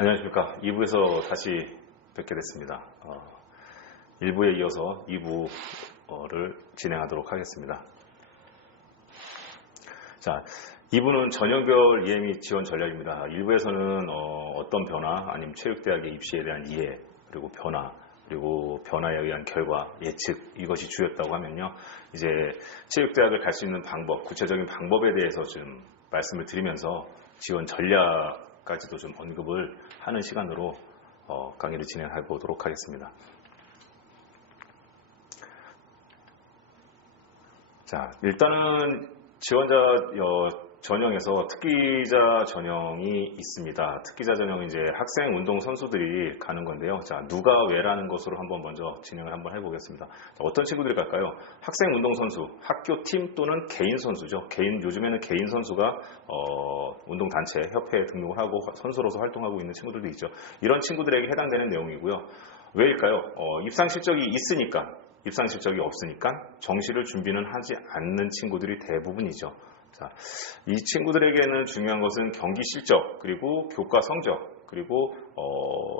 안녕하십니까. 2부에서 다시 뵙게 됐습니다. 1부에 이어서 2부를 진행하도록 하겠습니다. 자, 2부는 전형별 EME 지원 전략입니다. 1부에서는 어떤 변화, 아니면 체육대학의 입시에 대한 이해, 그리고 변화, 그리고 변화에 의한 결과, 예측, 이것이 주였다고 하면요. 이제 체육대학을 갈 수 있는 방법, 구체적인 방법에 대해서 좀 말씀을 드리면서 지원 전략까지도 좀 언급을 하는 시간으로 강의를 진행해 보도록 하겠습니다. 자, 일단은 지원자 전형에서 특기자 전형이 있습니다. 특기자 전형은 이제 학생 운동 선수들이 가는 건데요. 자, 누가 왜라는 것으로 한번 먼저 진행을 한번 해보겠습니다. 자, 어떤 친구들이 갈까요? 학생 운동 선수, 학교 팀 또는 개인 선수죠. 요즘에는 개인 선수가 운동 단체 협회에 등록을 하고 선수로서 활동하고 있는 친구들도 있죠. 이런 친구들에게 해당되는 내용이고요. 왜일까요? 입상 실적이 있으니까, 입상 실적이 없으니까 정시를 준비는 하지 않는 친구들이 대부분이죠. 자, 이 친구들에게는 중요한 것은 경기 실적, 그리고 교과 성적, 그리고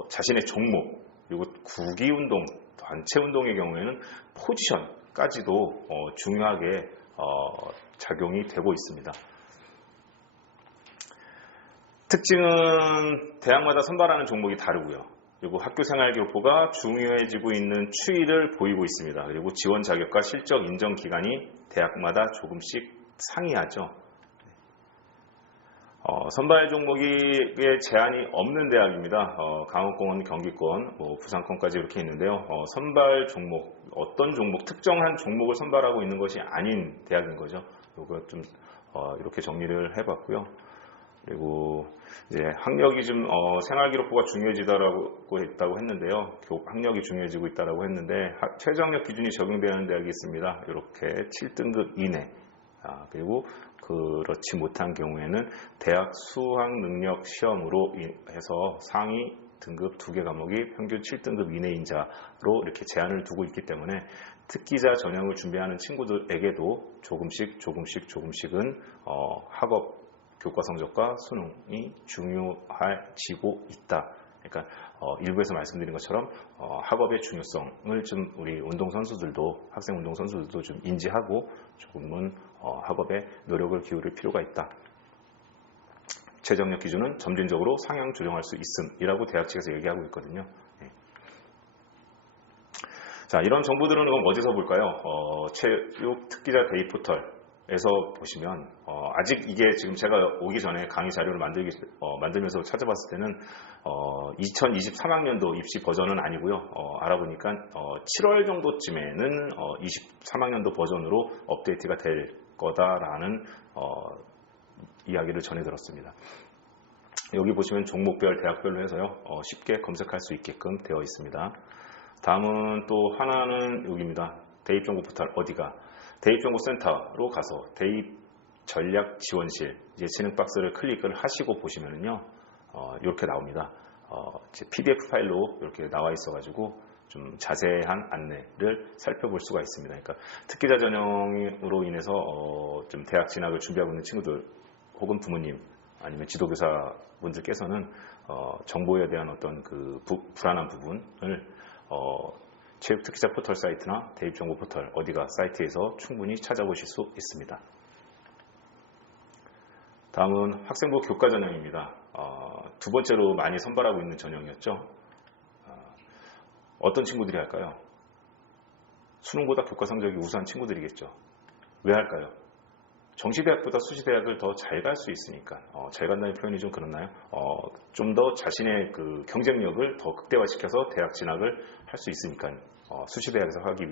자신의 종목, 그리고 구기 운동, 단체 운동의 경우에는 포지션까지도 중요하게 작용이 되고 있습니다. 특징은 대학마다 선발하는 종목이 다르고요. 그리고 학교생활기록부가 중요해지고 있는 추이를 보이고 있습니다. 그리고 지원 자격과 실적 인정 기간이 대학마다 조금씩 상이하죠. 선발 종목에 제한이 없는 대학입니다. 강원권, 경기권, 부산권까지 이렇게 있는데요. 선발 종목, 어떤 종목, 특정한 종목을 선발하고 있는 것이 아닌 대학인 거죠. 이거 좀 이렇게 정리를 해봤고요. 그리고 이제 학력이 좀 생활기록부가 중요해지다라고 했다고 했는데요. 학력이 중요해지고 있다라고 했는데 최저학력 기준이 적용되는 대학이 있습니다. 이렇게 7등급 이내. 그리고 그렇지 못한 경우에는 대학 수학 능력 시험으로 해서 상위 등급 2개 과목이 평균 7등급 이내인 자로 이렇게 제한을 두고 있기 때문에 특기자 전형을 준비하는 친구들에게도 조금씩은 학업 교과 성적과 수능이 중요해지고 있다. 그러니까 일부에서 말씀드린 것처럼 학업의 중요성을 좀 우리 운동선수들도, 학생 운동선수들도 좀 인지하고 조금은 학업에 노력을 기울일 필요가 있다. 최저학력 기준은 점진적으로 상향 조정할 수 있음이라고 대학 측에서 얘기하고 있거든요. 자, 이런 정보들은 그럼 어디서 볼까요? 체육 특기자 데이 포털에서 보시면 아직 이게 지금 제가 오기 전에 강의 자료를 만들면서 찾아봤을 때는 2023학년도 입시 버전은 아니고요. 알아보니까 7월 정도쯤에는 23학년도 버전으로 업데이트가 될 거다라는 이야기를 전해 들었습니다. 여기 보시면 종목별, 대학별로 해서요. 쉽게 검색할 수 있게끔 되어 있습니다. 다음은 또 하나는 여기입니다. 대입정보 포털 어디가? 대입정보센터로 가서 대입 전략 지원실 예체능 박스를 클릭을 하시고 보시면은요, 이렇게 나옵니다. PDF 파일로 이렇게 나와 있어가지고 좀 자세한 안내를 살펴볼 수가 있습니다. 그러니까 특기자 전형으로 인해서 좀 대학 진학을 준비하고 있는 친구들 혹은 부모님 아니면 지도교사 분들께서는 정보에 대한 어떤 그 불안한 부분을 체육 특기자 포털 사이트나 대입정보 포털 어디가 사이트에서 충분히 찾아보실 수 있습니다. 다음은 학생부 교과 전형입니다. 두 번째로 많이 선발하고 있는 전형이었죠. 어떤 친구들이 할까요? 수능보다 교과 성적이 우수한 친구들이겠죠. 왜 할까요? 정시대학보다 수시대학을 더 잘 갈 수 있으니까. 잘 간다는 표현이 좀 그렇나요? 좀 더 자신의 그 경쟁력을 더 극대화시켜서 대학 진학을 할 수 있으니까 수시대학에서 하기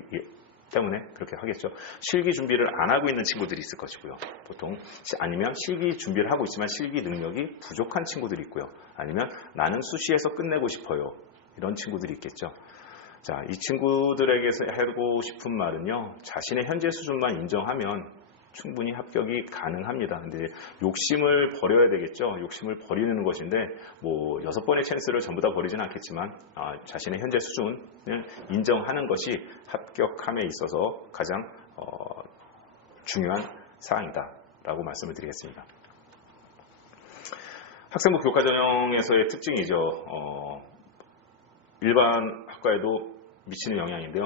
때문에 그렇게 하겠죠. 실기 준비를 안 하고 있는 친구들이 있을 것이고요. 보통 아니면 실기 준비를 하고 있지만 실기 능력이 부족한 친구들이 있고요. 아니면 나는 수시에서 끝내고 싶어요. 이런 친구들이 있겠죠. 자, 이 친구들에게서 하고 싶은 말은요. 자신의 현재 수준만 인정하면 충분히 합격이 가능합니다. 근데 욕심을 버려야 되겠죠. 욕심을 버리는 것인데 뭐 6번의 찬스를 전부 다 버리지는 않겠지만 자신의 현재 수준을 인정하는 것이 합격함에 있어서 가장 중요한 사항이다라고 말씀을 드리겠습니다. 학생부 교과 전형에서의 특징이죠. 일반 학과에도 미치는 영향인데요.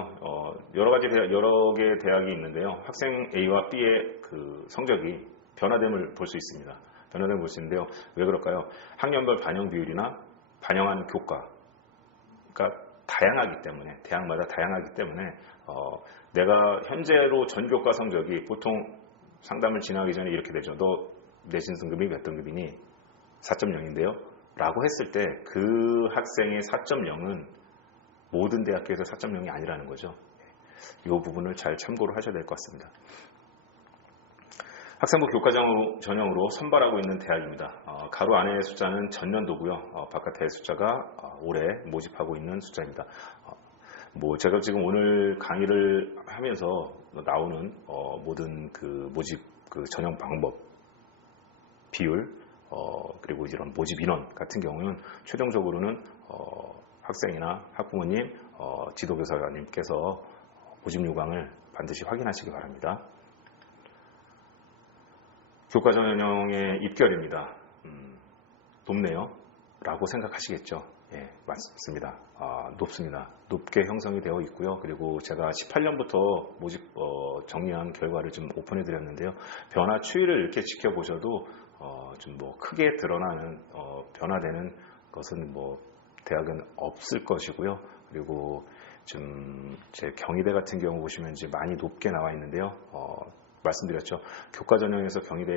여러 개의 대학이 있는데요. 학생 A와 B의 그 성적이 변화됨을 볼 수 있습니다. 변화됨을 볼 수 있는데요. 왜 그럴까요? 학년별 반영 비율이나 반영하는 교과가 다양하기 때문에, 대학마다 다양하기 때문에 내가 현재로 전교과 성적이 보통 상담을 진행하기 전에 이렇게 되죠. 너 내신 등급이 몇 등급이니? 4.0인데요. 라고 했을 때 그 학생의 4.0은 모든 대학교에서 4.0이 아니라는 거죠. 이 부분을 잘 참고를 하셔야 될 것 같습니다. 학생부 교과 전형으로 선발하고 있는 대학입니다. 가로 안의 숫자는 전년도고요. 바깥의 숫자가 올해 모집하고 있는 숫자입니다. 제가 지금 오늘 강의를 하면서 나오는 모든 그 모집 그 전형 방법, 비율, 그리고 이런 모집 인원 같은 경우는 최종적으로는 학생이나 학부모님, 지도교사님께서 모집 요강을 반드시 확인하시기 바랍니다. 교과 전형의 입결입니다. 높네요? 라고 생각하시겠죠? 예, 맞습니다. 높습니다. 높게 형성이 되어 있고요. 그리고 제가 18년부터 모집 정리한 결과를 좀 오픈해 드렸는데요. 변화 추이를 이렇게 지켜보셔도 좀 크게 드러나는 변화되는 것은 대학은 없을 것이고요. 그리고 좀 제 경희대 같은 경우 보시면 이제 많이 높게 나와 있는데요. 말씀드렸죠. 교과 전형에서 경희대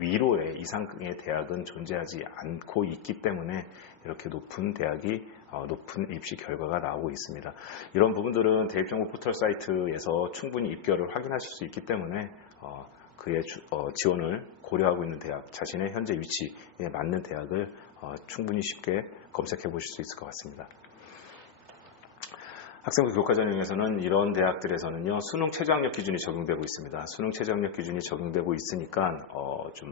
위로의 이상의 대학은 존재하지 않고 있기 때문에 이렇게 높은 대학이 높은 입시 결과가 나오고 있습니다. 이런 부분들은 대입정보 포털 사이트에서 충분히 입결을 확인하실 수 있기 때문에 그의 지원을 고려하고 있는 대학, 자신의 현재 위치에 맞는 대학을 충분히 쉽게 검색해 보실 수 있을 것 같습니다. 학생부 교과 전형에서는 이런 대학들에서는요, 수능 최저학력 기준이 적용되고 있습니다. 수능 최저학력 기준이 적용되고 있으니까 좀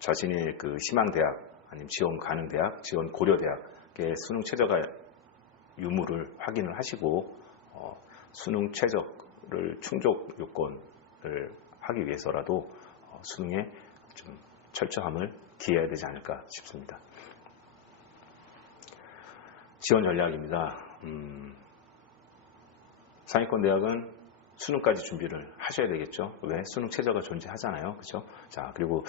자신의 그 희망 대학, 아니면 지원 가능 대학, 지원 고려 대학의 수능 최저가 유무를 확인을 하시고 수능 최저를 충족 요건을 하기 위해서라도 수능에 좀 철저함을 기해야 되지 않을까 싶습니다. 지원 전략입니다. 상위권 대학은 수능까지 준비를 하셔야 되겠죠. 왜? 수능 최저가 존재하잖아요. 그렇죠? 자, 그리고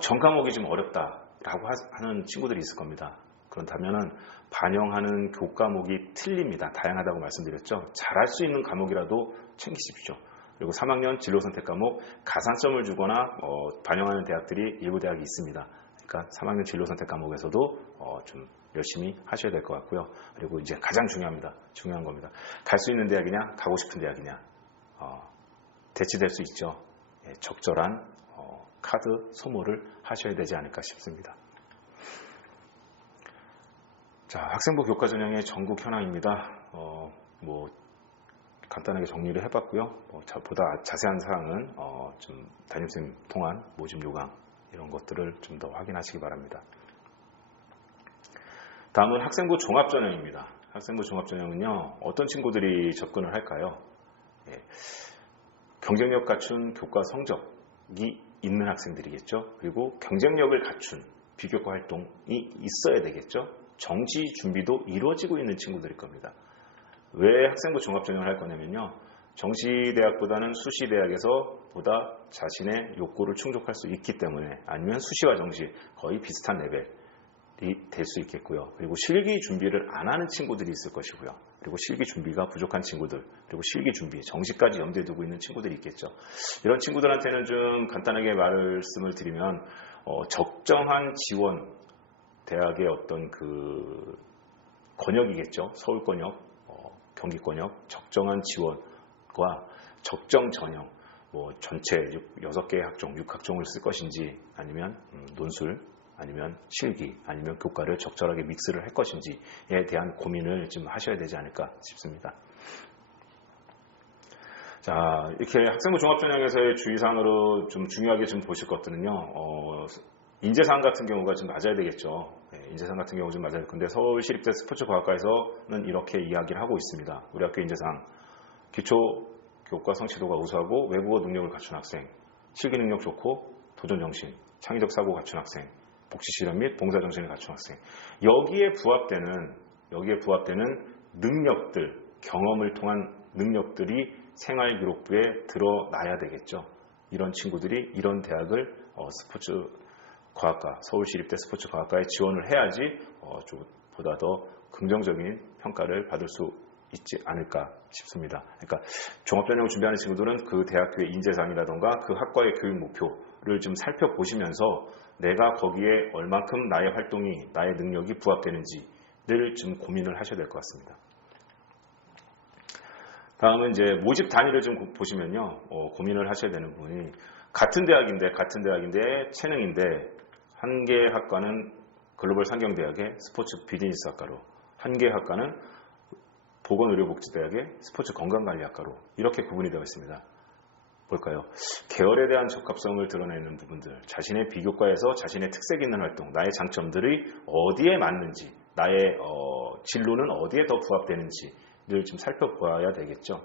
전 과목이 좀 어렵다라고 하는 친구들이 있을 겁니다. 그렇다면은 반영하는 교과목이 틀립니다. 다양하다고 말씀드렸죠. 잘할 수 있는 과목이라도 챙기십시오. 그리고 3학년 진로 선택 과목 가산점을 주거나 반영하는 대학들이 일부 대학이 있습니다. 그러니까 3학년 진로 선택 과목에서도 좀 열심히 하셔야 될 것 같고요. 그리고 이제 가장 중요한 겁니다. 갈 수 있는 대학이냐, 가고 싶은 대학이냐, 대치될 수 있죠. 예, 적절한 카드 소모를 하셔야 되지 않을까 싶습니다. 자, 학생부 교과 전형의 전국 현황입니다. 간단하게 정리를 해봤고요. 보다 자세한 사항은 좀 담임쌤 통한 모집 요강 이런 것들을 좀 더 확인하시기 바랍니다. 다음은 학생부 종합전형입니다. 학생부 종합전형은요, 어떤 친구들이 접근을 할까요? 예, 경쟁력 갖춘 교과 성적이 있는 학생들이겠죠. 그리고 경쟁력을 갖춘 비교과 활동이 있어야 되겠죠. 정시 준비도 이루어지고 있는 친구들일 겁니다. 왜 학생부 종합전형을 할 거냐면요, 정시대학보다는 수시대학에서 보다 자신의 욕구를 충족할 수 있기 때문에, 아니면 수시와 정시 거의 비슷한 레벨이 될 수 있겠고요. 그리고 실기 준비를 안 하는 친구들이 있을 것이고요. 그리고 실기 준비가 부족한 친구들, 그리고 실기 준비, 정시까지 염두에 두고 있는 친구들이 있겠죠. 이런 친구들한테는 좀 간단하게 말씀을 드리면 적정한 지원, 대학의 어떤 그 권역이겠죠. 서울 권역, 경기 권역, 적정한 지원과 적정 전형, 전체 6개의 학종, 6학종을 쓸 것인지, 아니면 논술, 아니면 실기, 아니면 교과를 적절하게 믹스를 할 것인지에 대한 고민을 좀 하셔야 되지 않을까 싶습니다. 자, 이렇게 학생부 종합전형에서의 주의사항으로 좀 중요하게 좀 보실 것들은요, 인재사항 같은 경우가 좀 맞아야 되겠죠. 인재사항 같은 경우 좀 맞아야 될 건데, 서울시립대 스포츠과학과에서는 이렇게 이야기를 하고 있습니다. 우리 학교 인재사항, 기초 교과 성취도가 우수하고 외국어 능력을 갖춘 학생, 실기 능력 좋고 도전정신, 창의적 사고 갖춘 학생, 복지실현 및 봉사정신을 갖춘 학생. 여기에 부합되는 능력들, 경험을 통한 능력들이 생활기록부에 드러나야 되겠죠. 이런 친구들이 이런 대학을 스포츠과학과, 서울시립대 스포츠과학과에 지원을 해야지 보다 더 긍정적인 평가를 받을 수 있지 않을까 싶습니다. 그러니까 종합전형을 준비하는 친구들은 그 대학교의 인재상이라던가 그 학과의 교육 목표를 좀 살펴보시면서 내가 거기에 얼만큼 나의 활동이, 나의 능력이 부합되는지를 좀 고민을 하셔야 될 것 같습니다. 다음은 이제 모집 단위를 좀 보시면요, 고민을 하셔야 되는 부분이 같은 대학인데 체능인데 한 개 학과는 글로벌 상경대학의 스포츠 비즈니스 학과로, 한 개 학과는 보건의료복지대학의 스포츠 건강관리학과로 이렇게 구분이 되어 있습니다. 볼까요? 계열에 대한 적합성을 드러내는 부분들, 자신의 비교과에서 자신의 특색 있는 활동, 나의 장점들이 어디에 맞는지, 나의 진로는 어디에 더 부합되는지를 좀 살펴보아야 되겠죠.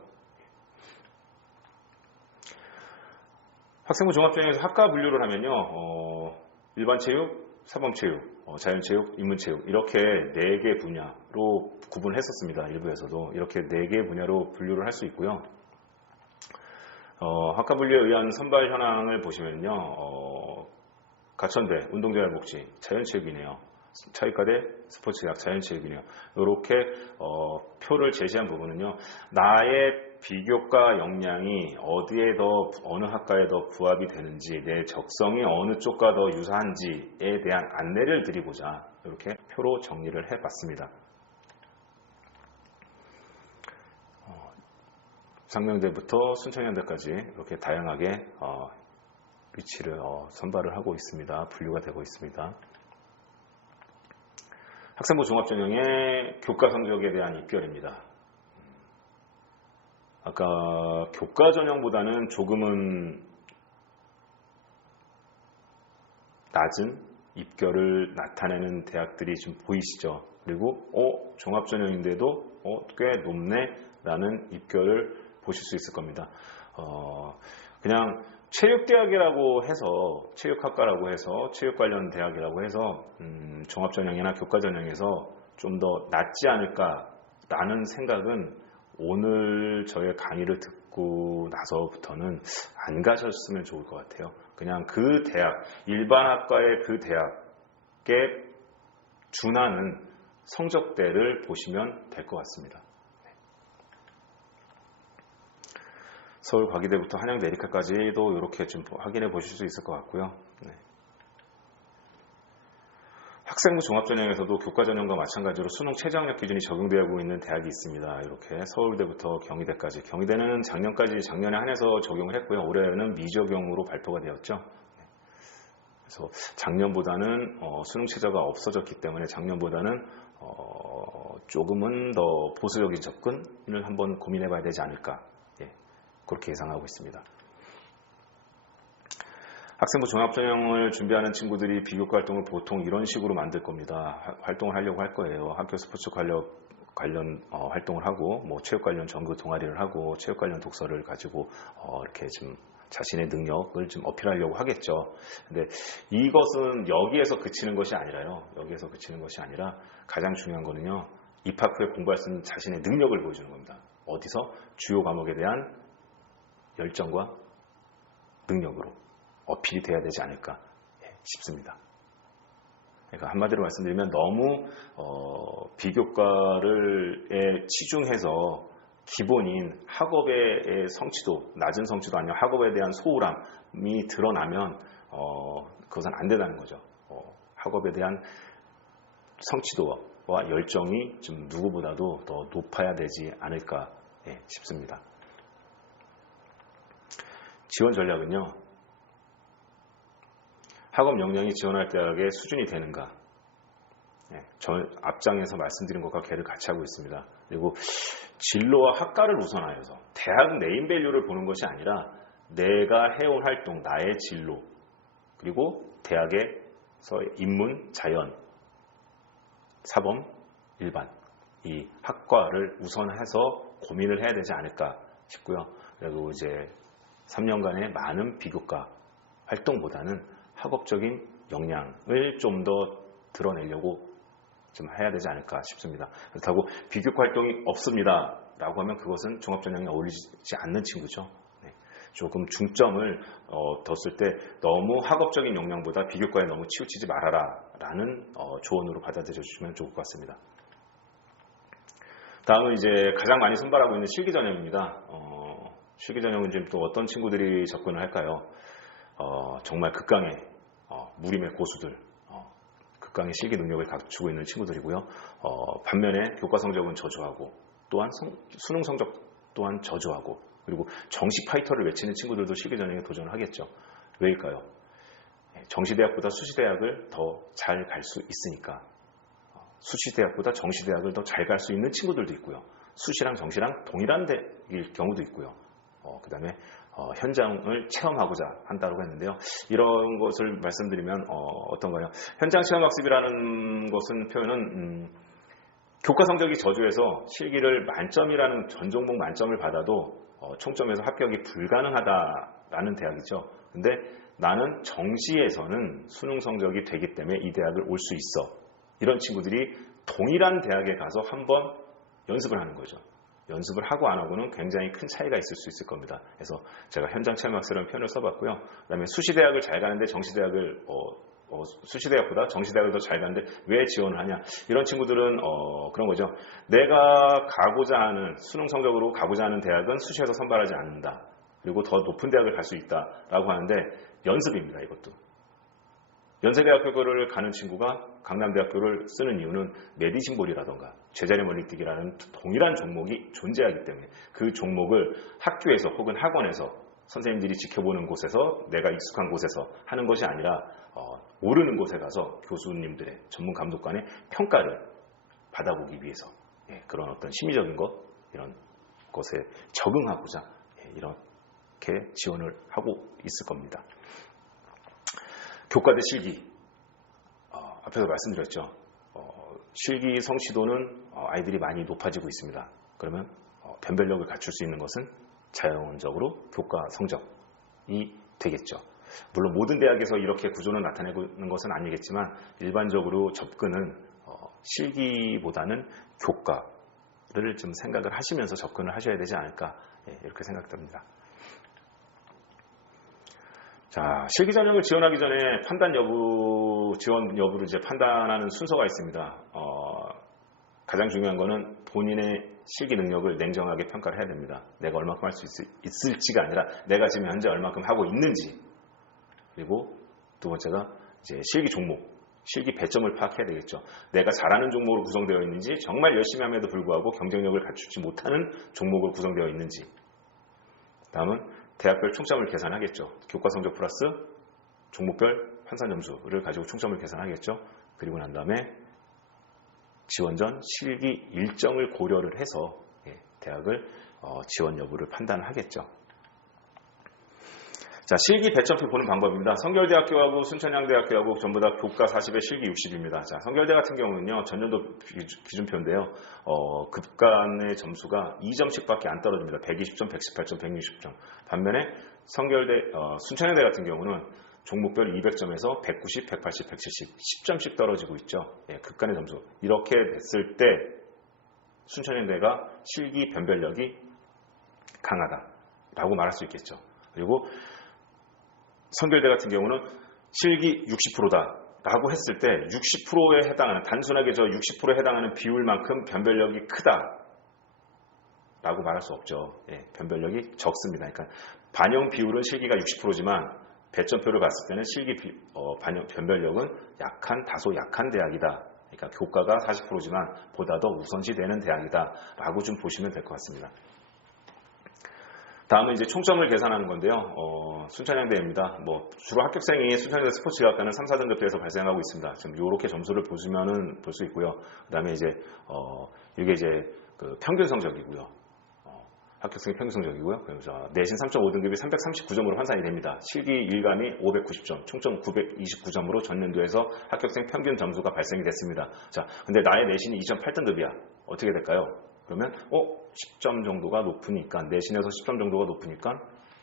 학생부 종합전형에서 학과 분류를 하면요, 일반체육, 사범체육, 자연체육, 인문체육 이렇게 4개 분야로 구분했었습니다. 일부에서도 이렇게 4개 분야로 분류를 할 수 있고요. 학과 분류에 의한 선발 현황을 보시면요, 가천대 운동생활복지 자연체육이네요. 차의과대 스포츠대학 자연체육이네요. 이렇게 표를 제시한 부분은요, 나의 비교과 역량이 어느 학과에 더 부합이 되는지, 내 적성이 어느 쪽과 더 유사한지에 대한 안내를 드리고자 이렇게 표로 정리를 해봤습니다. 상명대부터 순천향대까지 이렇게 다양하게 위치를 선발을 하고 있습니다. 분류가 되고 있습니다. 학생부 종합전형의 교과 성적에 대한 입결입니다. 아까 교과 전형보다는 조금은 낮은 입결을 나타내는 대학들이 좀 보이시죠. 그리고 종합전형인데도 꽤 높네라는 입결을 보실 수 있을 겁니다. 그냥 체육대학이라고 해서, 체육학과라고 해서, 체육 관련 대학이라고 해서 종합전형이나 교과전형에서 좀 더 낫지 않을까라는 생각은 오늘 저의 강의를 듣고 나서부터는 안 가셨으면 좋을 것 같아요. 그냥 그 대학, 일반 학과의 그 대학에 준하는 성적대를 보시면 될 것 같습니다. 서울 과기대부터 한양대 에리카까지도 이렇게 좀 확인해 보실 수 있을 것 같고요. 네. 학생부 종합전형에서도 교과전형과 마찬가지로 수능 최저학력 기준이 적용되고 있는 대학이 있습니다. 이렇게 서울대부터 경희대까지. 경희대는 작년에 한해서 적용을 했고요. 올해는 미적용으로 발표가 되었죠. 그래서 작년보다는 수능 최저가 없어졌기 때문에 작년보다는 조금은 더 보수적인 접근을 한번 고민해 봐야 되지 않을까. 그렇게 예상하고 있습니다. 학생부 종합전형을 준비하는 친구들이 비교과 활동을 보통 이런 식으로 만들 겁니다. 활동을 하려고 할 거예요. 학교 스포츠 관련 활동을 하고, 체육 관련 전교 동아리를 하고, 체육 관련 독서를 가지고 이렇게 좀 자신의 능력을 좀 어필하려고 하겠죠. 근데 이것은 여기에서 그치는 것이 아니라요. 여기에서 그치는 것이 아니라 가장 중요한 거는요, 입학 후에 공부할 수 있는 자신의 능력을 보여주는 겁니다. 어디서? 주요 과목에 대한 열정과 능력으로 어필이 돼야 되지 않을까 싶습니다. 그러니까 한마디로 말씀드리면 너무 비교과를 치중해서 기본인 학업의 성취도, 낮은 성취도 아니면 학업에 대한 소홀함이 드러나면 그것은 안 된다는 거죠. 학업에 대한 성취도와 열정이 좀 누구보다도 더 높아야 되지 않을까 싶습니다. 지원 전략은요, 학업 역량이 지원할 대학의 수준이 되는가, 앞장에서 말씀드린 것과 개를 같이 하고 있습니다. 그리고 진로와 학과를 우선하여서 대학 네임밸류를 보는 것이 아니라 내가 해온 활동, 나의 진로, 그리고 대학에서 인문, 자연, 사범, 일반 이 학과를 우선해서 고민을 해야 되지 않을까 싶고요. 그리고 이제 3년간의 많은 비교과 활동보다는 학업적인 역량을 좀 더 드러내려고 좀 해야 되지 않을까 싶습니다. 그렇다고 비교과 활동이 없습니다 라고 하면 그것은 종합전형에 어울리지 않는 친구죠. 네. 조금 중점을 뒀을 때 너무 학업적인 역량보다 비교과에 너무 치우치지 말아라 라는 조언으로 받아들여 주시면 좋을 것 같습니다. 다음은 이제 가장 많이 선발하고 있는 실기전형입니다. 실기전형은 지금 또 어떤 친구들이 접근을 할까요? 정말 극강의 무림의 고수들, 극강의 실기 능력을 갖추고 있는 친구들이고요. 반면에 교과 성적은 저조하고 또한 수능 성적 또한 저조하고 그리고 정시 파이터를 외치는 친구들도 실기전형에 도전을 하겠죠. 왜일까요? 정시대학보다 수시대학을 더 잘 갈 수 있으니까. 수시대학보다 정시대학을 더 잘 갈 수 있는 친구들도 있고요. 수시랑 정시랑 동일한 데일 경우도 있고요. 그 다음에 현장을 체험하고자 한다고 했는데요. 이런 것을 말씀드리면 어떤가요? 현장 체험학습이라는 것은 표현은 교과 성적이 저조해서 실기를 만점이라는 전 종목 만점을 받아도 총점에서 합격이 불가능하다라는 대학이죠. 근데 나는 정시에서는 수능 성적이 되기 때문에 이 대학을 올 수 있어. 이런 친구들이 동일한 대학에 가서 한번 연습을 하는 거죠. 연습을 하고 안 하고는 굉장히 큰 차이가 있을 수 있을 겁니다. 그래서 제가 현장 체험학습이라는 표현을 써봤고요. 그 다음에 수시대학을 잘 가는데 정시대학을 수시대학보다 정시대학을 더 잘 가는데 왜 지원을 하냐. 이런 친구들은 그런 거죠. 내가 가고자 하는 수능 성적으로 가고자 하는 대학은 수시에서 선발하지 않는다. 그리고 더 높은 대학을 갈 수 있다라고 하는데 연습입니다. 이것도. 연세대학교를 가는 친구가 강남대학교를 쓰는 이유는 메디싱볼이라던가 제자리 멀리뛰기라는 동일한 종목이 존재하기 때문에 그 종목을 학교에서 혹은 학원에서 선생님들이 지켜보는 곳에서 내가 익숙한 곳에서 하는 것이 아니라 모르는 곳에 가서 교수님들의 전문 감독관의 평가를 받아보기 위해서 그런 어떤 심리적인 것 이런 것에 적응하고자 이렇게 지원을 하고 있을 겁니다. 교과 대 실기 앞에서 말씀드렸죠. 실기 성취도는 아이들이 많이 높아지고 있습니다. 그러면 변별력을 갖출 수 있는 것은 자연적으로 교과 성적이 되겠죠. 물론 모든 대학에서 이렇게 구조를 나타내는 것은 아니겠지만 일반적으로 접근은 실기보다는 교과를 좀 생각을 하시면서 접근을 하셔야 되지 않을까 이렇게 생각됩니다. 자, 실기 전형을 지원하기 전에 지원 여부를 이제 판단하는 순서가 있습니다. 가장 중요한 거는 본인의 실기 능력을 냉정하게 평가를 해야 됩니다. 내가 얼마큼 할 수 있을지가 아니라 내가 지금 현재 얼마큼 하고 있는지. 그리고 두 번째가 이제 실기 종목, 실기 배점을 파악해야 되겠죠. 내가 잘하는 종목으로 구성되어 있는지, 정말 열심히 함에도 불구하고 경쟁력을 갖추지 못하는 종목으로 구성되어 있는지. 다음은 대학별 총점을 계산하겠죠. 교과 성적 플러스 종목별 환산 점수를 가지고 총점을 계산하겠죠. 그리고 난 다음에 지원 전 실기 일정을 고려를 해서 대학을 지원 여부를 판단하겠죠. 자, 실기 배점표 보는 방법입니다. 성결대학교하고 순천향대학교하고 전부 다 교과 40에 실기 60입니다. 자, 성결대 같은 경우는요, 전년도 기준표인데요, 급간의 점수가 2점씩밖에 안 떨어집니다. 120점, 118점, 160점. 반면에 순천향대 같은 경우는 종목별 200점에서 190, 180, 170, 10점씩 떨어지고 있죠. 급간의 점수. 이렇게 됐을 때 순천향대가 실기 변별력이 강하다라고 말할 수 있겠죠. 그리고 성결대 같은 경우는 실기 60%다라고 했을 때 60%에 해당하는 단순하게 60%에 해당하는 비율만큼 변별력이 크다라고 말할 수 없죠. 변별력이 적습니다. 그러니까 반영 비율은 실기가 60%지만 배점표를 봤을 때는 실기 변별력은 다소 약한 대학이다. 그러니까 교과가 40%지만 보다 더 우선시되는 대학이다라고 좀 보시면 될 것 같습니다. 다음은 이제 총점을 계산하는 건데요. 순천향대입니다. 주로 합격생이 순천향대 스포츠의학과는 3, 4등급대에서 발생하고 있습니다. 지금 이렇게 점수를 보시면은 볼 수 있고요. 그다음에 이제 이게 이제 그 평균 성적이고요. 합격생 평균 성적이고요. 그래서 내신 3.5등급이 339점으로 환산이 됩니다. 실기 일감이 590점, 총점 929점으로 전년도에서 합격생 평균 점수가 발생이 됐습니다. 자, 근데 나의 내신이 2.8등급이야. 어떻게 될까요? 그러면 10점 정도가 높으니까 내신에서 10점 정도가 높으니까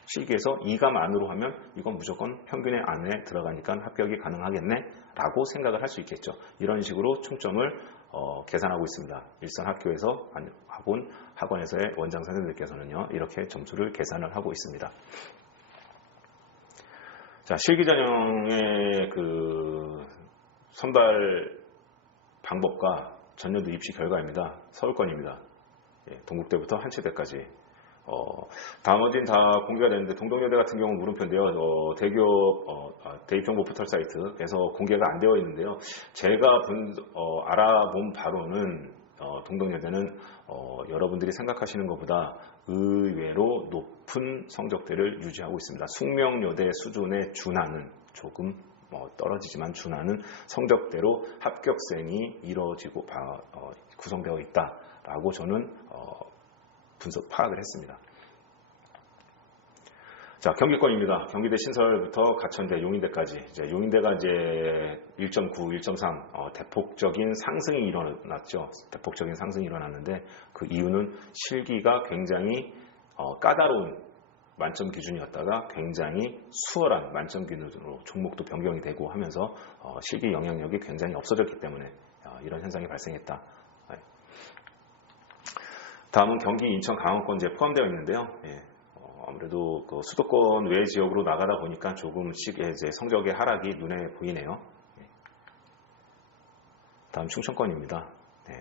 실기에서 2감 안으로 하면 이건 무조건 평균의 안에 들어가니까 합격이 가능하겠네 라고 생각을 할 수 있겠죠. 이런 식으로 총점을 계산하고 있습니다. 일선 학교에서 학원에서의 원장 선생님들께서는요, 이렇게 점수를 계산을 하고 있습니다. 자, 실기 전형의 그 선발 방법과 전년도 입시 결과입니다. 서울권입니다. 동국대부터 한치대까지. 나머지는 다 공개가 됐는데 동덕여대 같은 경우는 물음표인데요. 대기업 대입정보 포털 사이트에서 공개가 안 되어 있는데요. 제가 알아본 바로는 동덕여대는 여러분들이 생각하시는 것보다 의외로 높은 성적대를 유지하고 있습니다. 숙명여대 수준에 준하는, 조금 떨어지지만 준하는 성적대로 합격생이 이루어지고 구성되어 있다라고 저는 파악을 했습니다. 자, 경기권입니다. 경기대 신설부터 가천대, 용인대까지. 이제 용인대가 이제 1.9, 1.3 대폭적인 상승이 일어났죠. 대폭적인 상승이 일어났는데 그 이유는 실기가 굉장히 까다로운 만점 기준이었다가 굉장히 수월한 만점 기준으로 종목도 변경이 되고 하면서 실기 영향력이 굉장히 없어졌기 때문에 이런 현상이 발생했다. 다음은 경기, 인천, 강원권제 포함되어 있는데요. 아무래도 그 수도권 외 지역으로 나가다 보니까 조금씩 이제 성적의 하락이 눈에 보이네요. 다음 충청권입니다.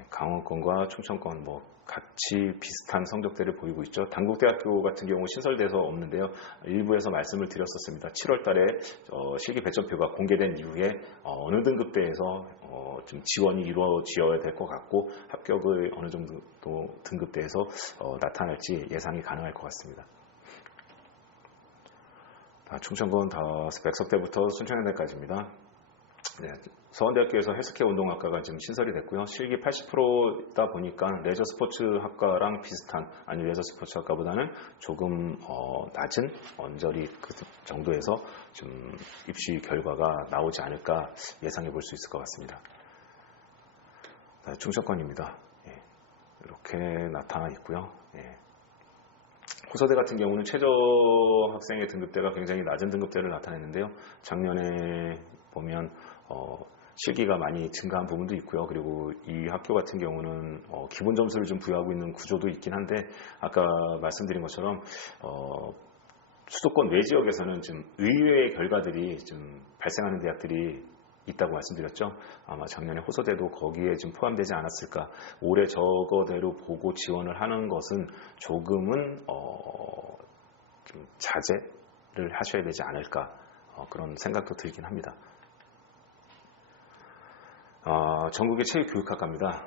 강원권과 충청권 같이 비슷한 성적대를 보이고 있죠. 단국대학교 같은 경우 신설돼서 없는데요. 일부에서 말씀을 드렸었습니다. 7월 달에 실기 배점표가 공개된 이후에 어느 등급대에서 좀 지원이 이루어져야 될 것 같고 합격을 어느 정도 등급대에서 나타날지 예상이 가능할 것 같습니다. 충청권 백석대부터 순천여대까지입니다. 서원대학교에서 헬스케어 운동학과가 지금 신설이 됐고요. 실기 80%다 보니까 레저 스포츠 학과랑 비슷한, 아니 레저 스포츠 학과보다는 조금 낮은 언저리 그 정도에서 좀 입시 결과가 나오지 않을까 예상해 볼 수 있을 것 같습니다. 충청권입니다. 이렇게 나타나 있고요. 호서대 같은 경우는 최저 학생의 등급대가 굉장히 낮은 등급대를 나타냈는데요. 작년에 보면 실기가 많이 증가한 부분도 있고요. 그리고 이 학교 같은 경우는 기본 점수를 좀 부여하고 있는 구조도 있긴 한데 아까 말씀드린 것처럼 수도권 외 지역에서는 좀 의외의 결과들이 좀 발생하는 대학들이 있다고 말씀드렸죠. 아마 작년에 호서대도 거기에 좀 포함되지 않았을까. 올해 저거대로 보고 지원을 하는 것은 조금은 좀 자제를 하셔야 되지 않을까 그런 생각도 들긴 합니다. 전국의 체육교육학과입니다.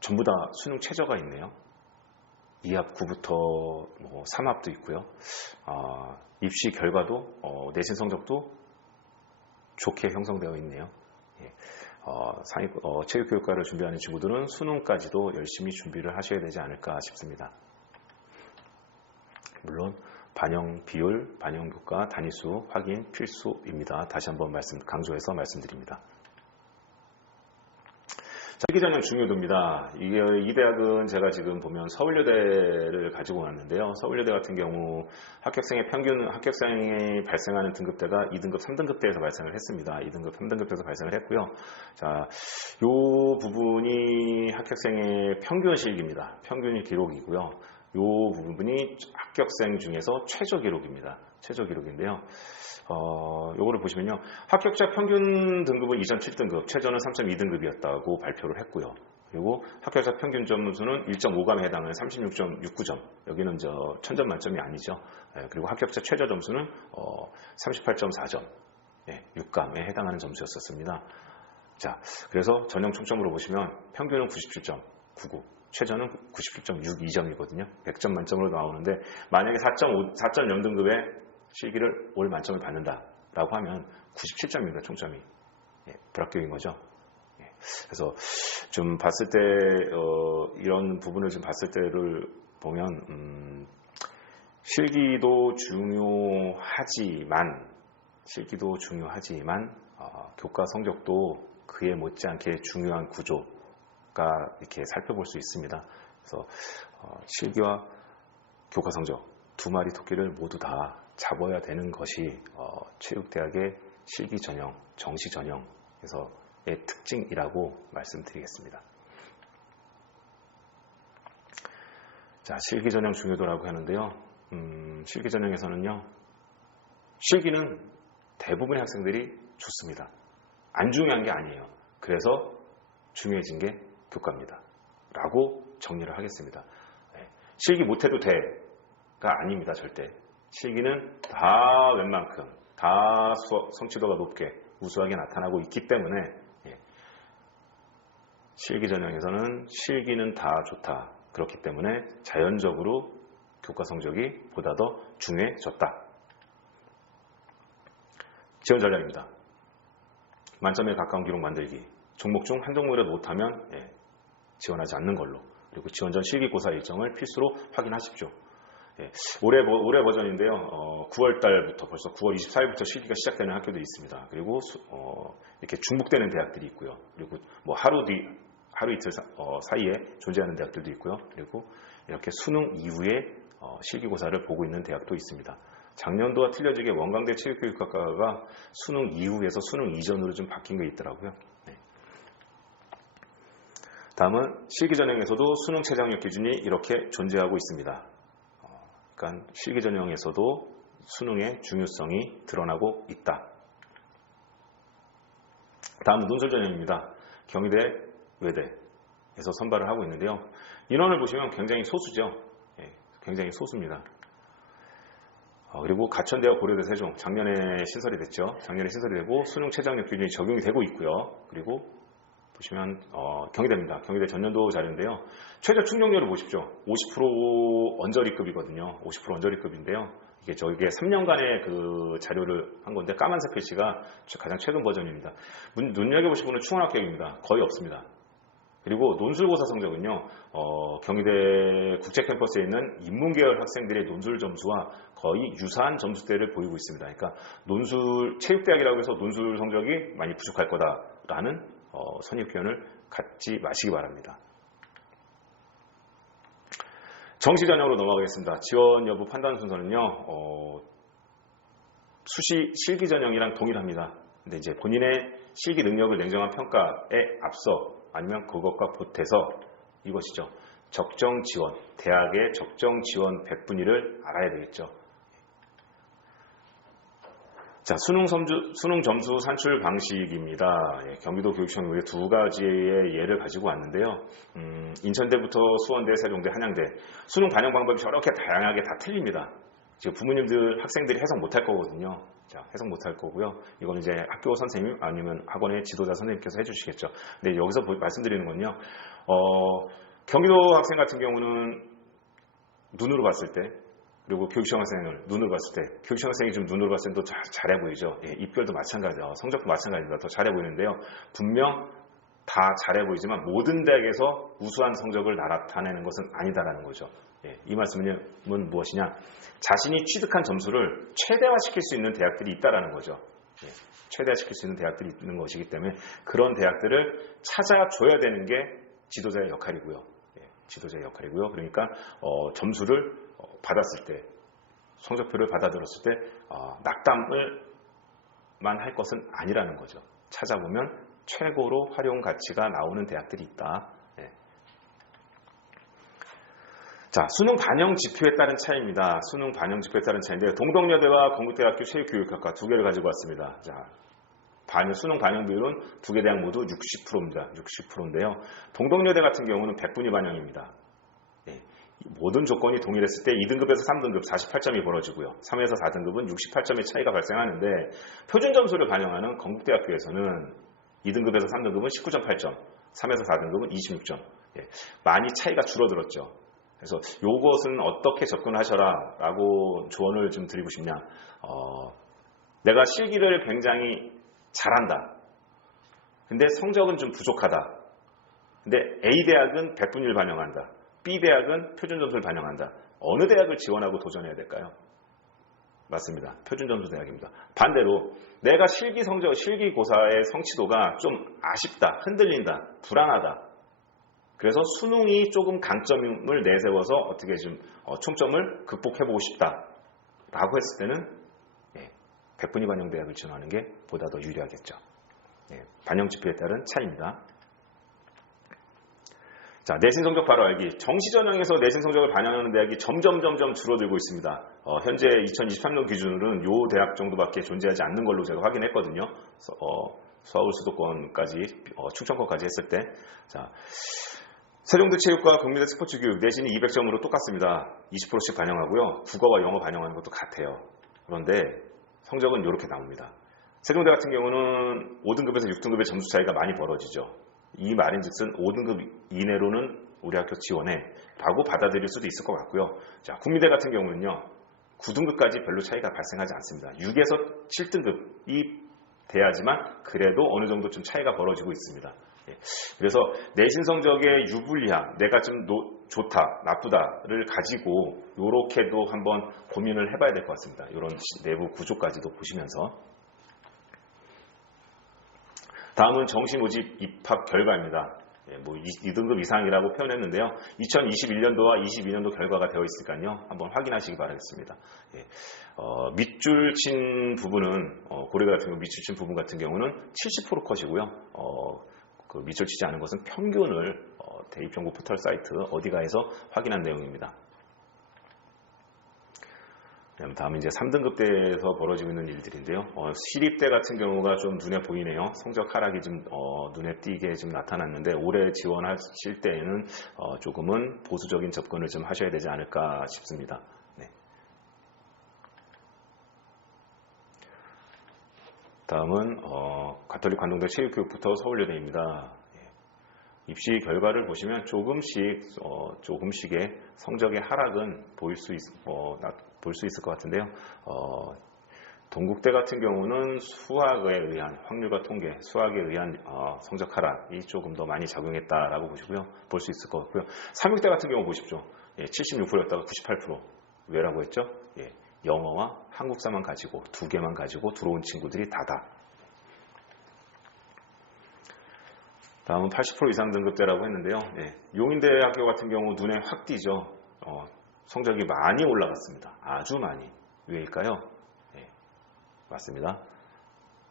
전부 다 수능 최저가 있네요. 2합 9부터 3합도 있고요. 입시 결과도 내신 성적도 좋게 형성되어 있네요. 체육교육과를 준비하는 친구들은 수능까지도 열심히 준비를 하셔야 되지 않을까 싶습니다. 물론 반영 비율, 반영 교과, 단위수 확인 필수입니다. 다시 한번 강조해서 말씀드립니다. 실기 전형 중요도입니다. 이 대학은 제가 지금 보면 서울여대를 가지고 왔는데요. 서울여대 같은 경우 합격생이 발생하는 등급대가 2등급, 3등급대에서 발생을 했습니다. 2등급, 3등급대에서 발생을 했고요. 자, 요 부분이 합격생의 평균 실기입니다. 평균 기록이고요. 요 부분이 합격생 중에서 최저 기록입니다. 최저 기록인데요. 요거를 보시면요. 합격자 평균 등급은 2.7등급, 최저는 3.2등급이었다고 발표를 했고요. 그리고 합격자 평균 점수는 1.5감에 해당하는 36.69점. 여기는 1000점 만점이 아니죠. 그리고 합격자 최저 점수는 38.4점. 6감에 해당하는 점수였었습니다. 자, 그래서 전형 총점으로 보시면 평균은 97.99. 최저는 97.62점이거든요. 100점 만점으로 나오는데 만약에 4.0등급의 실기를 올 만점을 받는다라고 하면 97점입니다. 총점이. 불합격인 거죠. 그래서 좀 봤을 때 이런 부분을 좀 봤을 때를 보면 실기도 중요하지만 교과 성적도 그에 못지않게 중요한 구조가 이렇게 살펴볼 수 있습니다. 그래서 실기와 교과 성적 두 마리 토끼를 모두 다 잡아야 되는 것이 체육대학의 실기 전형, 정시 전형에서의 특징이라고 말씀드리겠습니다. 자, 실기 전형 중요도라고 하는데요. 실기 전형에서는요, 실기는 대부분의 학생들이 좋습니다. 안 중요한 게 아니에요. 그래서 중요해진 게 교과입니다. 라고 정리를 하겠습니다. 실기 못해도 돼가 아닙니다. 절대. 실기는 다 웬만큼 다 성취도가 높게 우수하게 나타나고 있기 때문에 실기 전형에서는 실기는 다 좋다. 그렇기 때문에 자연적으로 교과 성적이 보다 더 중요해졌다. 지원 전략입니다. 만점에 가까운 기록 만들기. 종목 중 한 종목이라도 못하면 지원하지 않는 걸로. 그리고 지원 전 실기고사 일정을 필수로 확인하십시오. 올해 버전인데요. 9월 달부터 벌써 9월 24일부터 실기가 시작되는 학교도 있습니다. 그리고 이렇게 중복되는 대학들이 있고요. 그리고 뭐 하루 이틀 사이에 존재하는 대학들도 있고요. 그리고 이렇게 수능 이후에 실기고사를 보고 있는 대학도 있습니다. 작년도와 틀려지게 원광대 체육교육학과가 수능 이후에서 수능 이전으로 좀 바뀐 게 있더라고요. 다음은 실기 전형에서도 수능 최저학력 기준이 이렇게 존재하고 있습니다. 그러니까 실기 전형에서도 수능의 중요성이 드러나고 있다. 다음은 논술 전형입니다. 경희대, 외대에서 선발을 하고 있는데요. 인원을 보시면 굉장히 소수죠. 굉장히 소수입니다. 그리고 가천대와 고려대 세종 작년에 신설이 됐죠. 작년에 신설이 되고 수능 최저학력 기준이 적용이 되고 있고요. 그리고 보시면 경희대입니다. 경희대 전년도 자료인데요. 최저 충족률을 보십시오. 50% 언저리급이거든요. 50% 언저리급인데요. 저게 3년간의 그 자료를 한 건데 까만색 글씨가 가장 최근 버전입니다. 눈여겨보시면 충원 합격입니다. 거의 없습니다. 그리고 논술고사 성적은요. 경희대 국제캠퍼스에 있는 인문계열 학생들의 논술 점수와 거의 유사한 점수대를 보이고 있습니다. 그러니까 체육대학이라고 해서 논술 성적이 많이 부족할 거다라는 선입 표현을 갖지 마시기 바랍니다. 정시 전형으로 넘어가겠습니다. 지원 여부 판단 순서는요. 수시 실기 전형이랑 동일합니다. 근데 이제 본인의 실기 능력을 냉정한 평가에 앞서 아니면 그것과 보태서 이것이죠. 적정 지원, 대학의 적정 지원 백분위를 알아야 되겠죠. 자, 수능 점수 산출 방식입니다. 경기도 교육청이 두 가지의 예를 가지고 왔는데요. 인천대부터 수원대, 세종대, 한양대 수능 반영 방법이 저렇게 다양하게 다 틀립니다. 지금 부모님들, 학생들이 해석 못할 거거든요. 자, 해석 못할 거고요. 이거는 이제 학교 선생님 아니면 학원의 지도자 선생님께서 해주시겠죠. 근데 여기서 말씀드리는 건요. 경기도 학생 같은 경우는 눈으로 봤을 때, 그리고 교육청 학생을 눈으로 봤을 때, 교육청 학생이 좀 눈으로 봤을 때 또 잘해 보이죠. 입결도 마찬가지죠. 성적도 마찬가지입니다. 더 잘해 보이는데요. 분명 다 잘해 보이지만 모든 대학에서 우수한 성적을 나타내는 것은 아니다라는 거죠. 이 말씀은 무엇이냐? 자신이 취득한 점수를 최대화시킬 수 있는 대학들이 있다라는 거죠. 최대화시킬 수 있는 대학들이 있는 것이기 때문에 그런 대학들을 찾아줘야 되는 게 지도자의 역할이고요. 지도자의 역할이고요. 그러니까 점수를 받았을 때, 성적표를 받아들었을 때 낙담을만 할 것은 아니라는 거죠. 찾아보면 최고로 활용 가치가 나오는 대학들이 있다. 자, 수능 반영 지표에 따른 차이입니다. 수능 반영 지표에 따른 차이인데 동덕여대와 건국대학교 체육교육학과 두 개를 가지고 왔습니다. 자, 수능 반영 비율은 두 개 대학 모두 60%입니다. 60%인데요. 동덕여대 같은 경우는 100분위 반영입니다. 모든 조건이 동일했을 때 2등급에서 3등급 48점이 벌어지고요. 3에서 4등급은 68점의 차이가 발생하는데 표준 점수를 반영하는 건국대학교에서는 2등급에서 3등급은 19.8점, 3에서 4등급은 26점. 많이 차이가 줄어들었죠. 그래서 이것은 어떻게 접근하셔라 라고 조언을 좀 드리고 싶냐. 내가 실기를 굉장히 잘한다. 근데 성적은 좀 부족하다. 근데 A 대학은 100분위를 반영한다. B 대학은 표준점수를 반영한다. 어느 대학을 지원하고 도전해야 될까요? 맞습니다. 표준점수 대학입니다. 반대로 내가 실기고사의 성취도가 좀 아쉽다, 흔들린다, 불안하다. 그래서 수능이 조금 강점을 내세워서 어떻게 좀 총점을 극복해보고 싶다라고 했을 때는 백분위 반영 대학을 지원하는 게 보다 더 유리하겠죠. 반영 지표에 따른 차이입니다. 자, 내신 성적 바로 알기. 정시 전형에서 내신 성적을 반영하는 대학이 점점 줄어들고 있습니다. 현재 2023년 기준으로는 요 대학 정도밖에 존재하지 않는 걸로 제가 확인했거든요. 서울 수도권까지 충청권까지 했을 때. 자, 세종대 체육과 국민대 스포츠교육 내신이 200점으로 똑같습니다. 20%씩 반영하고요. 국어와 영어 반영하는 것도 같아요. 그런데 성적은 이렇게 나옵니다. 세종대 같은 경우는 5등급에서 6등급의 점수 차이가 많이 벌어지죠. 이 말인즉슨 5등급 이내로는 우리 학교 지원해 라고 받아들일 수도 있을 것 같고요. 자, 국민대 같은 경우는요. 9등급까지 별로 차이가 발생하지 않습니다. 6에서 7등급이 돼야지만 그래도 어느 정도 좀 차이가 벌어지고 있습니다. 그래서 내신 성적의 유불리함, 내가 좀 좋다, 나쁘다를 가지고 이렇게도 한번 고민을 해봐야 될 것 같습니다. 이런 내부 구조까지도 보시면서. 다음은 정시 모집 입학 결과입니다. 2등급 이상이라고 표현했는데요. 2021년도와 22년도 결과가 되어 있으니까요. 한번 확인하시기 바라겠습니다. 밑줄 친 부분은 고래가 같은 경우 밑줄 친 부분 같은 경우는 70% 컷이고요. 그 밑줄 치지 않은 것은 평균을 대입정보 포털 사이트 어디가에서 확인한 내용입니다. 다음은 이제 3등급 대에서 벌어지고 있는 일들인데요. 시립대 같은 경우가 좀 눈에 보이네요. 성적 하락이 좀 눈에 띄게 좀 나타났는데 올해 지원하실 때에는 조금은 보수적인 접근을 좀 하셔야 되지 않을까 싶습니다. 네. 다음은 가톨릭 관동대 체육교육부터 서울여대입니다. 입시 결과를 보시면 조금씩의 성적의 하락은 볼 수 있을 것 같은데요. 동국대 같은 경우는 수학에 의한 확률과 통계, 수학에 의한 성적 하락이 조금 더 많이 작용했다라고 볼 수 있을 것 같고요. 삼육대 같은 경우 보십시오. 76%였다가 98%. 왜라고 했죠? 영어와 한국사만 가지고 두 개만 가지고 들어온 친구들이 다다. 다음은 80% 이상 등급대라고 했는데요. 용인대학교 같은 경우 눈에 확 띄죠. 성적이 많이 올라갔습니다. 아주 많이. 왜일까요? 맞습니다.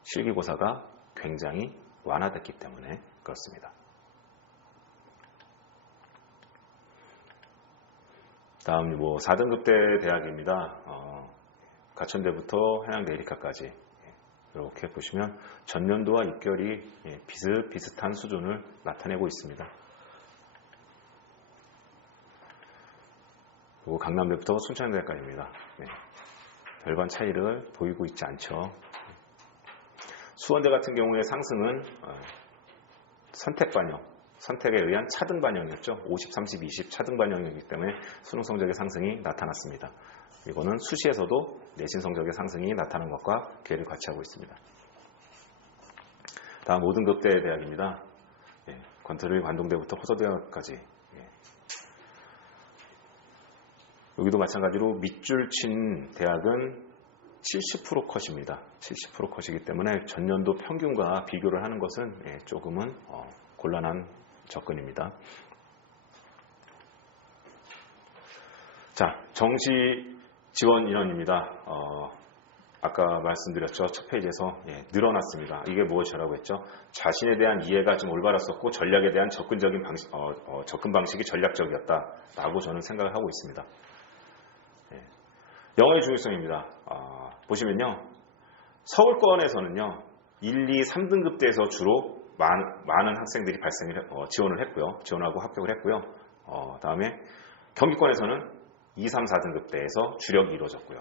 실기고사가 굉장히 완화됐기 때문에 그렇습니다. 다음 4등급대 대학입니다. 가천대부터 한양대리카까지 이렇게 보시면 전년도와 입결이 비슷비슷한 수준을 나타내고 있습니다. 그리고 강남대부터 순천대까지입니다. 별반 차이를 보이고 있지 않죠. 수원대 같은 경우의 상승은 선택 반영, 선택에 의한 차등 반영이었죠. 50, 30, 20 차등 반영이기 때문에 수능 성적의 상승이 나타났습니다. 이거는 수시에서도 내신 성적의 상승이 나타난 것과 괴를 같이 하고 있습니다. 다음 5등급대 대학입니다. 권터리 관동대부터 호서대학까지. 여기도 마찬가지로 밑줄 친 대학은 70% 컷입니다. 70% 컷이기 때문에 전년도 평균과 비교를 하는 것은 조금은 곤란한 접근입니다. 자, 정시 지원 인원입니다. 아까 말씀드렸죠. 첫 페이지에서 늘어났습니다. 이게 무엇이라고 했죠? 자신에 대한 이해가 좀 올바랐었고 전략에 대한 접근 방식이 전략적이었다라고 저는 생각을 하고 있습니다. 영어의 중요성입니다. 보시면요. 서울권에서는요. 1, 2, 3등급대에서 주로 많은 학생들이 지원을 했고요. 지원하고 합격을 했고요. 다음에 경기권에서는 2, 3, 4등급대에서 주력이 이루어졌고요.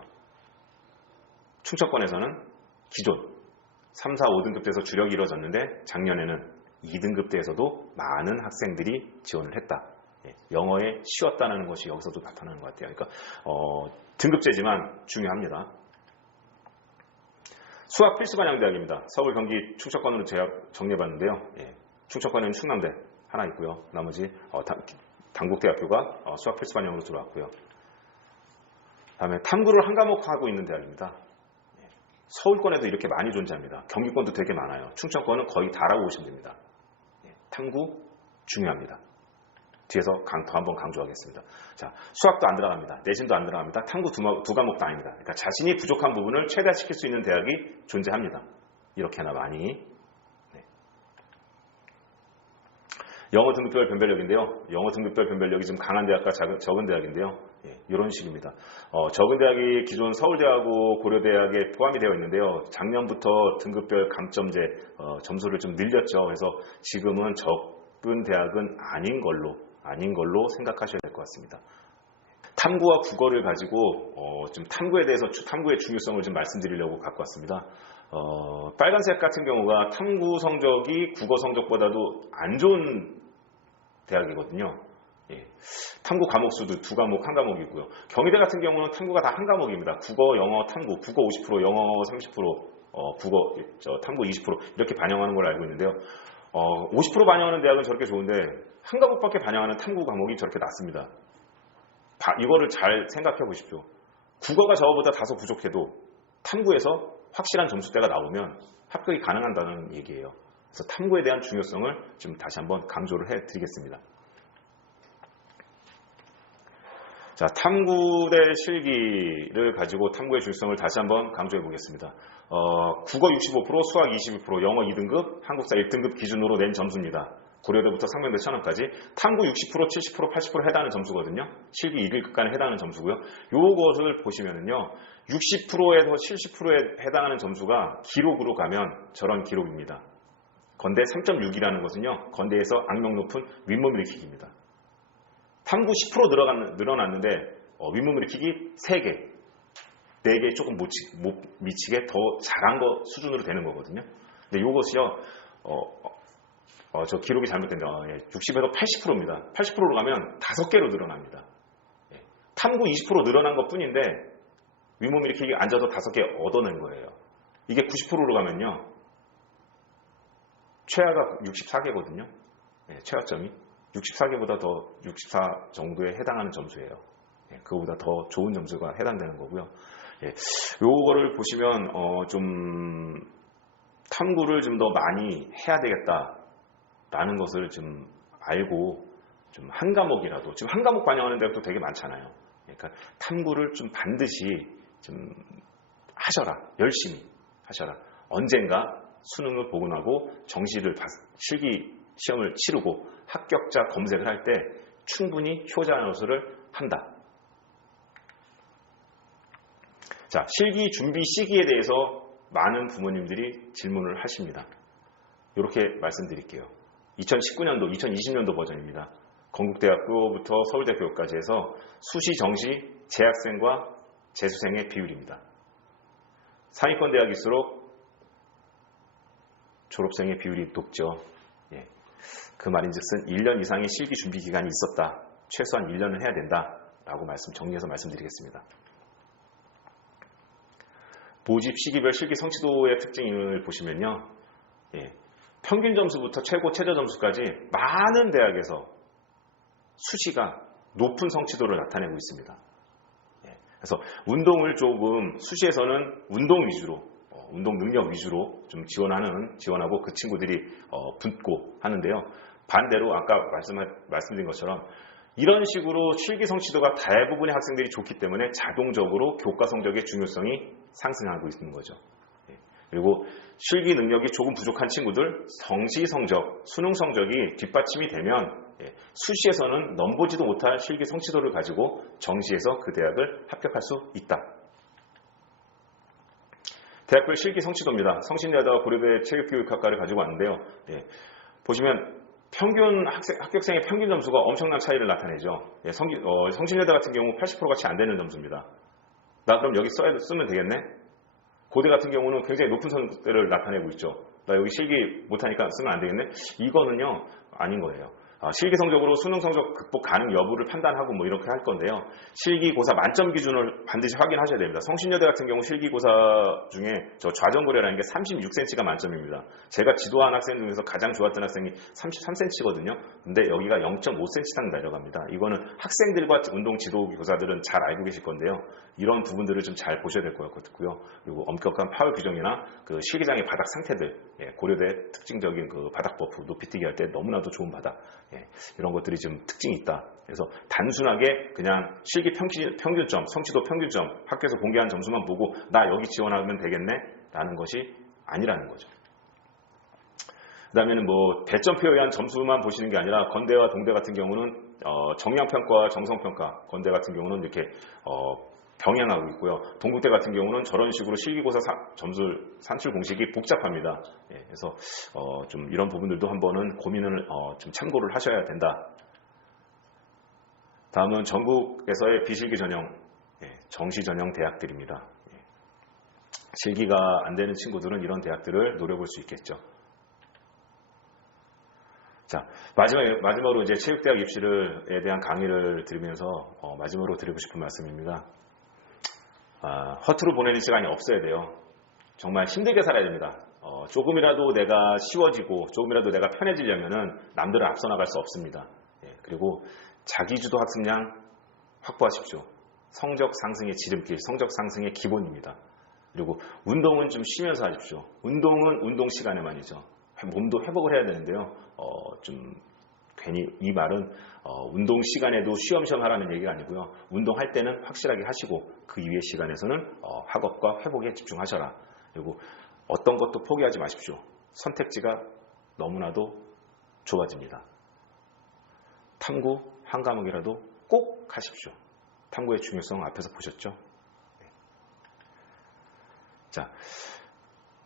충청권에서는 기존 3, 4, 5등급대에서 주력이 이루어졌는데 작년에는 2등급대에서도 많은 학생들이 지원을 했다. 영어에 쉬웠다는 것이 여기서도 나타나는 것 같아요. 그러니까 등급제지만 중요합니다. 수학 필수 반영 대학입니다. 서울, 경기, 충청권으로 제가 정리해봤는데요. 충청권에는 충남대 하나 있고요. 나머지 당국대학교가 수학 필수 반영으로 들어왔고요. 다음에 탐구를 한 과목 하고 있는 대학입니다. 서울권에도 이렇게 많이 존재합니다. 경기권도 되게 많아요. 충청권은 거의 다라고 보시면 됩니다. 탐구 중요합니다. 뒤에서 더 한번 강조하겠습니다. 자, 수학도 안 들어갑니다. 내신도 안 들어갑니다. 탐구 두 과목도 아닙니다. 그러니까 자신이 부족한 부분을 최대화시킬 수 있는 대학이 존재합니다. 이렇게 하나 많이. 네. 영어 등급별 변별력인데요. 영어 등급별 변별력이 좀 강한 대학과 적은 대학인데요. 예, 이런 식입니다. 적은 대학이 기존 서울대하고 고려대학에 포함이 되어 있는데요. 작년부터 등급별 감점제 점수를 좀 늘렸죠. 그래서 지금은 적은 대학은 아닌 걸로 생각하셔야 될 것 같습니다. 탐구와 국어를 가지고 좀 탐구에 대해서 탐구의 중요성을 좀 말씀드리려고 갖고 왔습니다. 빨간색 같은 경우가 탐구 성적이 국어 성적보다도 안 좋은 대학이거든요. 예. 탐구 과목 수도 두 과목, 한 과목이고요. 경희대 같은 경우는 탐구가 다 한 과목입니다. 국어, 영어, 탐구, 국어 50%, 영어 30%, 탐구 20% 이렇게 반영하는 걸로 알고 있는데요. 50% 반영하는 대학은 저렇게 좋은데 한 과목밖에 반영하는 탐구 과목이 저렇게 낮습니다. 이거를 잘 생각해 보십시오. 국어가 저거보다 다소 부족해도 탐구에서 확실한 점수대가 나오면 합격이 가능하다는 얘기예요. 그래서 탐구에 대한 중요성을 좀 다시 한번 강조를 해드리겠습니다. 자, 탐구 대 실기를 가지고 탐구의 중요성을 다시 한번 강조해 보겠습니다. 국어 65%, 수학 22%, 영어 2등급, 한국사 1등급 기준으로 낸 점수입니다. 고려대부터 상명대 천안까지 탐구 60%, 70%, 80% 해당하는 점수거든요. 실기 1급간에 해당하는 점수고요. 요것을 보시면은요. 60%에서 70%에 해당하는 점수가 기록으로 가면 저런 기록입니다. 건대 3.6이라는 것은요. 건대에서 악명 높은 윗몸 일으키기입니다. 탐구 10% 늘어났는데 윗몸 일으키기 3개, 4개 조금 못 미치게 더 잘한 거 수준으로 되는 거거든요. 근데 이것이요. 저 기록이 잘못된다. 60에서 80%입니다. 80%로 가면 5개로 늘어납니다. 탐구 20% 늘어난 것 뿐인데 윗몸 일으키기 앉아서 5개 얻어낸 거예요. 이게 90%로 가면요. 최하가 64개거든요. 최하점이. 64개보다 더 64 정도에 해당하는 점수예요. 그거보다 더 좋은 점수가 해당되는 거고요. 요거를 보시면 좀 탐구를 좀 더 많이 해야 되겠다라는 것을 좀 알고 좀 한 과목이라도 지금 한 과목 반영하는 데도 되게 많잖아요. 그러니까 탐구를 좀 반드시 좀 하셔라. 열심히 하셔라. 언젠가 수능을 보고 나고 실기 시험을 치르고 합격자 검색을 할 때 충분히 효자 노릇을 한다. 자, 실기 준비 시기에 대해서 많은 부모님들이 질문을 하십니다. 이렇게 말씀드릴게요. 2019년도, 2020년도 버전입니다. 건국대학교부터 서울대교육까지 해서 수시, 정시, 재학생과 재수생의 비율입니다. 상위권 대학일수록 졸업생의 비율이 높죠. 그 말인즉슨 1년 이상의 실기 준비 기간이 있었다. 최소한 1년을 해야 된다라고 정리해서 말씀드리겠습니다. 모집 시기별 실기 성취도의 특징을 보시면요. 평균 점수부터 최고 최저 점수까지 많은 대학에서 수시가 높은 성취도를 나타내고 있습니다. 그래서 운동을 조금 수시에서는 운동 위주로 운동 능력 위주로 좀 지원하고 그 친구들이 붙고 하는데요. 반대로 아까 말씀드린 것처럼 이런 식으로 실기 성취도가 대부분의 학생들이 좋기 때문에 자동적으로 교과 성적의 중요성이 상승하고 있는 거죠. 그리고 실기 능력이 조금 부족한 친구들 정시 성적, 수능 성적이 뒷받침이 되면 수시에서는 넘보지도 못할 실기 성취도를 가지고 정시에서 그 대학을 합격할 수 있다. 대학별 실기 성취도입니다. 성신여대와 고려대 체육교육학과를 가지고 왔는데요. 보시면 평균 합격생의 평균 점수가 엄청난 차이를 나타내죠. 성신여대 같은 경우 80%가 채 안 되는 점수입니다. 나 그럼 여기 쓰면 되겠네? 고대 같은 경우는 굉장히 높은 점수대를 나타내고 있죠. 나 여기 실기 못하니까 쓰면 안 되겠네? 이거는요, 아닌 거예요. 실기 성적으로 수능 성적 극복 가능 여부를 판단하고 뭐 이렇게 할 건데요. 실기고사 만점 기준을 반드시 확인하셔야 됩니다. 성신여대 같은 경우 실기고사 중에 저 좌정고려라는 게 36cm가 만점입니다. 제가 지도한 학생 중에서 가장 좋았던 학생이 33cm거든요. 근데 여기가 0.5cm 내려갑니다. 이거는 학생들과 운동 지도교사들은 잘 알고 계실 건데요. 이런 부분들을 좀 잘 보셔야 될 것 같고요. 그리고 엄격한 파울 규정이나 그 실기장의 바닥 상태들, 고려대 특징적인 그 바닥 버프 높이뛰기 할 때 너무나도 좋은 바닥. 예, 이런 것들이 좀 특징이 있다. 그래서 단순하게 그냥 실기 평균점, 성취도 평균점, 학교에서 공개한 점수만 보고 나 여기 지원하면 되겠네? 라는 것이 아니라는 거죠. 그 다음에는 뭐 배점표에 의한 점수만 보시는 게 아니라 건대와 동대 같은 경우는 정량평가와 정성평가, 건대 같은 경우는 이렇게 병행하고 있고요. 동국대 같은 경우는 저런 식으로 실기고사 점수 산출 공식이 복잡합니다. 예, 그래서 좀 이런 부분들도 한번은 고민을 좀 참고를 하셔야 된다. 다음은 전국에서의 비실기 전형, 정시 전형 대학들입니다. 실기가 안 되는 친구들은 이런 대학들을 노려볼 수 있겠죠. 자, 마지막으로 이제 체육대학 입시에 대한 강의를 들으면서 마지막으로 드리고 싶은 말씀입니다. 허투루 보내는 시간이 없어야 돼요. 정말 힘들게 살아야 됩니다. 조금이라도 내가 쉬워지고 조금이라도 내가 편해지려면은 남들을 앞서 나갈 수 없습니다. 그리고 자기주도 학습량 확보하십시오. 성적 상승의 지름길, 성적 상승의 기본입니다. 그리고 운동은 좀 쉬면서 하십시오. 운동은 운동 시간에만이죠. 몸도 회복을 해야 되는데요. 좀 괜히 이 말은 운동 시간에도 쉬엄쉬엄 하라는 얘기가 아니고요. 운동할 때는 확실하게 하시고 그 이외의 시간에서는 학업과 회복에 집중하셔라. 그리고 어떤 것도 포기하지 마십시오. 선택지가 너무나도 좁아집니다. 탐구 한 과목이라도 꼭 하십시오. 탐구의 중요성 앞에서 보셨죠? 네. 자,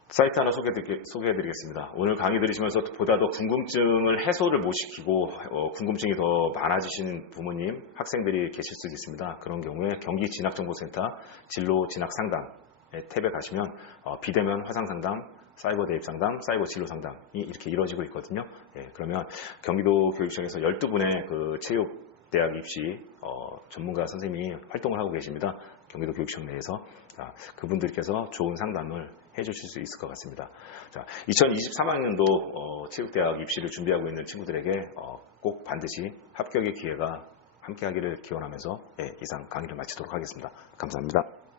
사이트 하나 소개해드리겠습니다. 오늘 강의 들으시면서 보다 더 궁금증을 해소를 못 시키고 궁금증이 더 많아지시는 부모님, 학생들이 계실 수 있습니다. 그런 경우에 경기진학정보센터 진로 진학 상담 탭에 가시면 비대면 화상 상담, 사이버 대입 상담, 사이버 진로 상담이 이렇게 이루어지고 있거든요. 그러면 경기도 교육청에서 12분의 그 체육대학 입시 전문가 선생님이 활동을 하고 계십니다. 경기도 교육청 내에서 그분들께서 좋은 상담을 해주실 수 있을 것 같습니다. 자, 2023학년도 체육대학 입시를 준비하고 있는 친구들에게 꼭 반드시 합격의 기회가 함께하기를 기원하면서 이상 강의를 마치도록 하겠습니다. 감사합니다.